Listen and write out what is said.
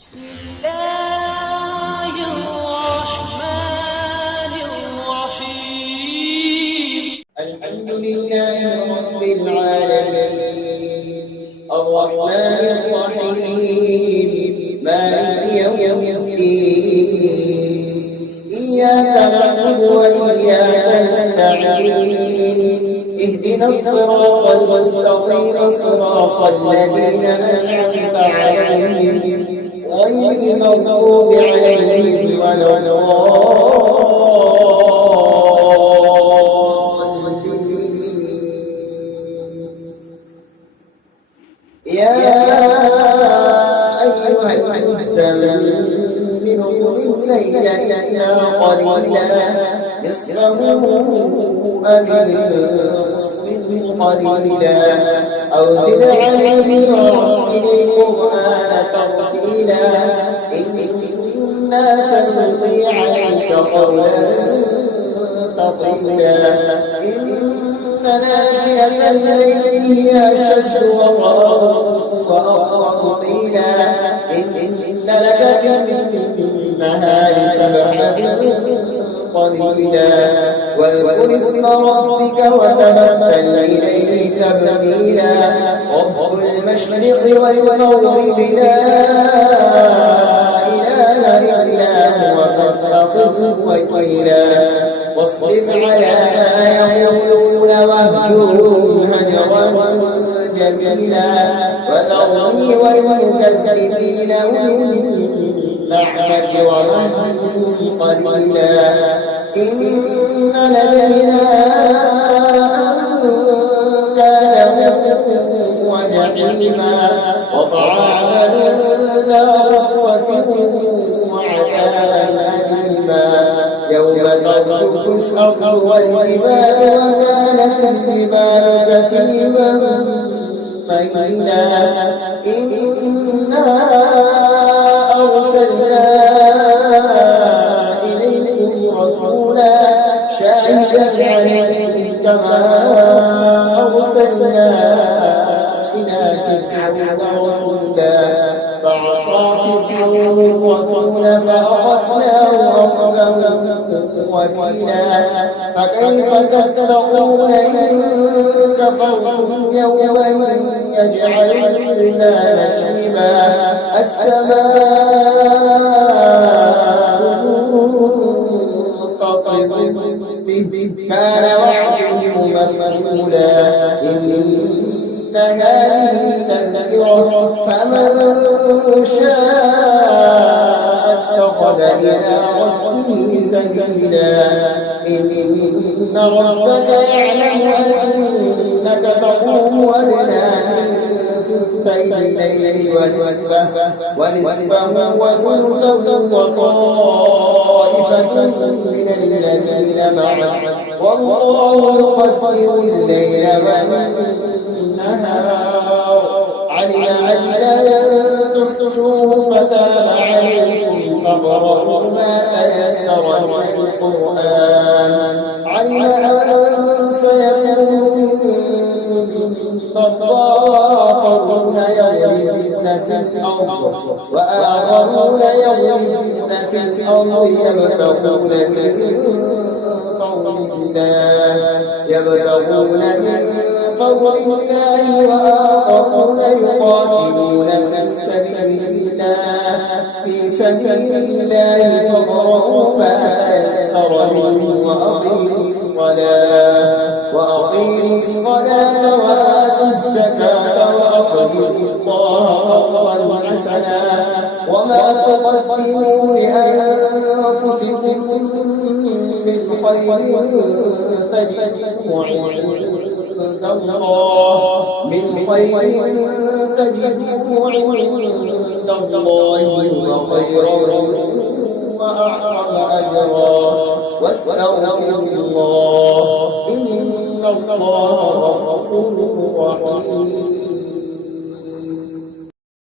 بسم الله الرحمن الرحيم الحمد لله رب العالمين الرحمن الرحيم مالك يوم الدين إياك نعبد وإياك نستعين اهدنا الصراط المستقيم صراط الذين أنعمت عليهم غير المغضوب عليهم ولا الضالين. يا أيها المزمل قم الليل إلا قليلا نصفه أو انقص منه قليلا أو زد عليه ورتل القرآن ترتيلا إنا سنلقي عليك قولا ثقيلا إن ناشئة الليل هي أشد وأقوم قيلا إن لك في النهار سبحا قليلا واذكر اسم ربك وتبتل إليه تبتيلا رب المشرق والمغرب لا إله إلا هو فاتخذه وكيلا واصبر على ما يقولون واهجرهم هجرا جميلا وذرني والمكذبين أولي النعمة ومهلهم قليلا إن لدينا أنكالا وجحيما وطعاما ذا غصة وعذابا أليما يوم ترجف الأرض والجبال وكانت الجبال كثيبا مهيلا إنا أرسلنا إليكم رسولا شاهدا عليكم كما أرسلنا إلى فرعون رسولا فعصى فرعون الرسول فأخذناه أخذا وبيلا فكيف تتقون إن كفرتم يوما يجعل الولدان شيبا السماء منفطر به كان وعده مفعولا إن هذه تذكرة فمن شاء اتخذ إلى ربه سبيلا إن ربك يعلم أنك تقوم أدنى ثلثي الليل ونصفه وثلثه وطائفة من الذين معك والله يقدر الليل والنهار علم أن لا تحصوه فتاب عليكم فاقرؤوا ما تيسر من القرآن علم أن سيكون فالضالون يضربن في الأرض وآخرون يضربن في الأرض يبتغون من فضل الله وآخرون يقاتلون في سبيل الله فاقرؤوا ما تيسر منه وأقيموا الصلاة وآتوا الزكاة وأقرضوا الله قرضا حسنا وما تقدموا لأنفسكم من خير تجدوه عند الله وخيرا وأعظم أجرا واستغفروا الله إن الله غفور رحيم.